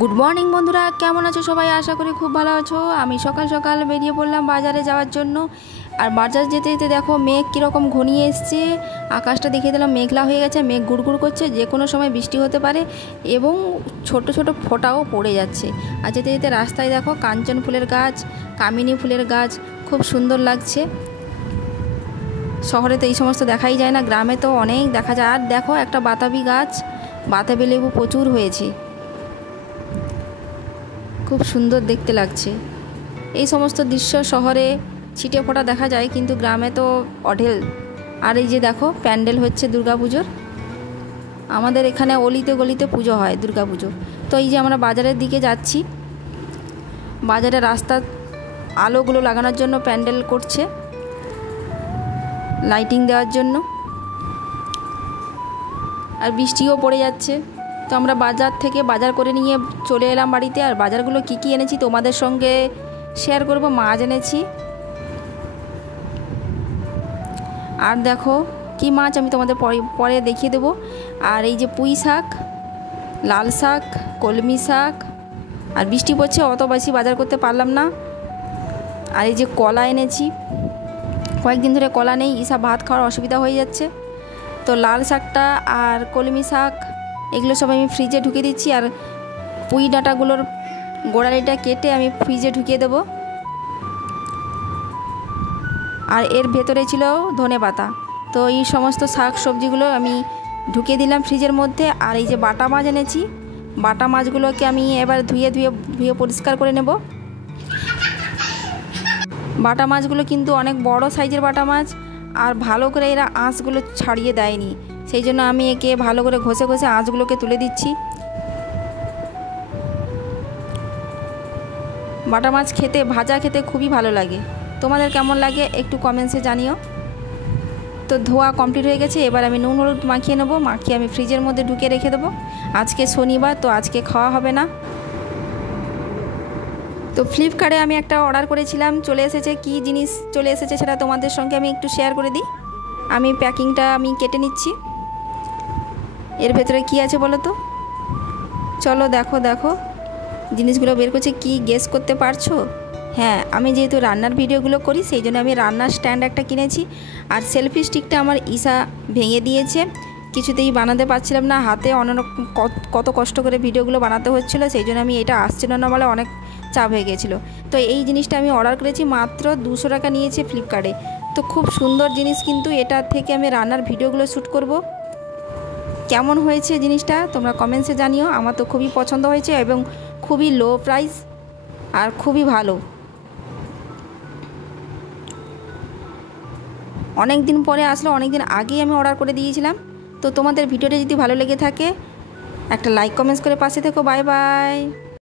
Good morning বন্ধুরা, কেমন আছো সবাই? আশা করি খুব ভালো আছো। আমি সকাল সকাল বেরিয়ে পড়লাম বাজারে যাওয়ার জন্য। আর বাজার যেতে যেতে দেখো মেঘ কীরকম ঘনিয়ে এসছে। আকাশটা দেখিয়ে দিলাম মেঘলা হয়ে গেছে, মেঘ গুড়গুড় করছে, যে কোনো সময় বৃষ্টি হতে পারে এবং ছোট ছোট ফোঁটাও পড়ে যাচ্ছে। আর যেতে যেতে রাস্তায় দেখো কাঞ্চন ফুলের গাছ, কামিনী ফুলের গাছ, খুব সুন্দর লাগছে। শহরে তো এই সমস্ত দেখাই যায় না, গ্রামে তো অনেক দেখা যায়। আর দেখো একটা বাতাবি গাছ, বাতাবি লেবু প্রচুর হয়েছে, খুব সুন্দর দেখতে লাগছে। এই সমস্ত দৃশ্য শহরে ছিটে ফোটা দেখা যায়, কিন্তু গ্রামে তো অঢেল। আর এই যে দেখো প্যান্ডেল হচ্ছে দুর্গাপুজোর। আমাদের এখানে অলিতে গলিতে পুজো হয় দুর্গাপুজো। তো এই যে আমরা বাজারের দিকে যাচ্ছি, বাজারে রাস্তার আলোগুলো লাগানোর জন্য প্যান্ডেল করছে, লাইটিং দেওয়ার জন্য। আর বৃষ্টিও পড়ে যাচ্ছে। তো আমরা বাজার থেকে বাজার করে নিয়ে চলে এলাম বাড়িতে। আর বাজারগুলো কী কী এনেছি তোমাদের সঙ্গে শেয়ার করব। মাছ এনেছি, আর দেখো কি মাছ আমি তোমাদের পরে দেখিয়ে দেবো। আর এই যে পুঁই শাক, লাল শাক, কলমি শাক। আর বৃষ্টি পড়ছে, অত বেশি বাজার করতে পারলাম না। আর এই যে কলা এনেছি, কয়েকদিন ধরে কলা নেই, ইসা ভাত খাওয়ার অসুবিধা হয়ে যাচ্ছে। তো লাল শাকটা আর কলমি শাক এগুলো সব আমি ফ্রিজে ঢুকিয়ে দিচ্ছি। আর পুঁই ডাঁটাগুলোর গোড়ালিটা কেটে আমি ফ্রিজে ঢুকিয়ে দেব। আর এর ভেতরে ছিল ধনেপাতা। তো এই সমস্ত শাক সবজিগুলো আমি ঢুকিয়ে দিলাম ফ্রিজের মধ্যে। আর এই যে বাটা মাছ এনেছি, বাটা মাছগুলোকে আমি এবার ধুয়ে পরিষ্কার করে নেব। বাটা মাছগুলো কিন্তু অনেক বড় সাইজের বাটা মাছ, আর ভালো করে এরা আঁশগুলো ছাড়িয়ে দেয়নি, সেই জন্য আমি একে ভালো করে ঘষে ঘষে আঁশগুলোকে তুলে দিচ্ছি। বাটা মাছ খেতে, ভাজা খেতে খুবই ভালো লাগে। তোমাদের কেমন লাগে একটু কমেন্টসে জানিও। তো ধোয়া কমপ্লিট হয়ে গেছে, এবার আমি নুন হলুদ মাখিয়ে নেবো, মাখিয়ে আমি ফ্রিজের মধ্যে ঢুকিয়ে রেখে দেবো। আজকে শনিবার, তো আজকে খাওয়া হবে না। তো ফ্লিপকার্টে আমি একটা অর্ডার করেছিলাম, চলে এসেছে। কি জিনিস চলে এসেছে সেটা তোমাদের সঙ্গে আমি একটু শেয়ার করে দিই। আমি প্যাকিংটা আমি কেটে নিচ্ছি। এর ভেতরে কি আছে বলো তো? চলো দেখো দেখো জিনিসগুলো বের করছে। কি গেস করতে পারছো? হ্যাঁ, আমি যেহেতু রান্নার ভিডিওগুলো করি, সেই জন্য আমি রান্নার স্ট্যান্ড একটা কিনেছি। আর সেলফি স্টিকটা আমার ইসা ভেঙে দিয়েছে, কিছুতেই বানাতে পারছিলাম না। হাতে অন্যরকম কত কষ্ট করে ভিডিওগুলো বানাতে হচ্ছিলো, সেই জন্য আমি এটা আসছিল না বলে অনেক চাপ হয়ে গেছিলো। তো এই জিনিসটা আমি অর্ডার করেছি, মাত্র 200 টাকা নিয়েছে ফ্লিপকার্টে। তো খুব সুন্দর জিনিস, কিন্তু এটা থেকে আমি রান্নার ভিডিওগুলো শ্যুট করব। কেমন হয়েছে জিনিসটা তোমরা কমেন্টসে জানিও। আমার তো খুবই পছন্দ হয়েছে এবং খুবই লো প্রাইস আর খুবই ভালো। অনেক দিন পরে আসলো, অনেক দিন আগেই আমি অর্ডার করে দিয়েছিলাম। তো তোমাদের ভিডিওটা যদি ভালো লেগে থাকে একটা লাইক কমেন্টস করে পাশে থেকো। Bye bye.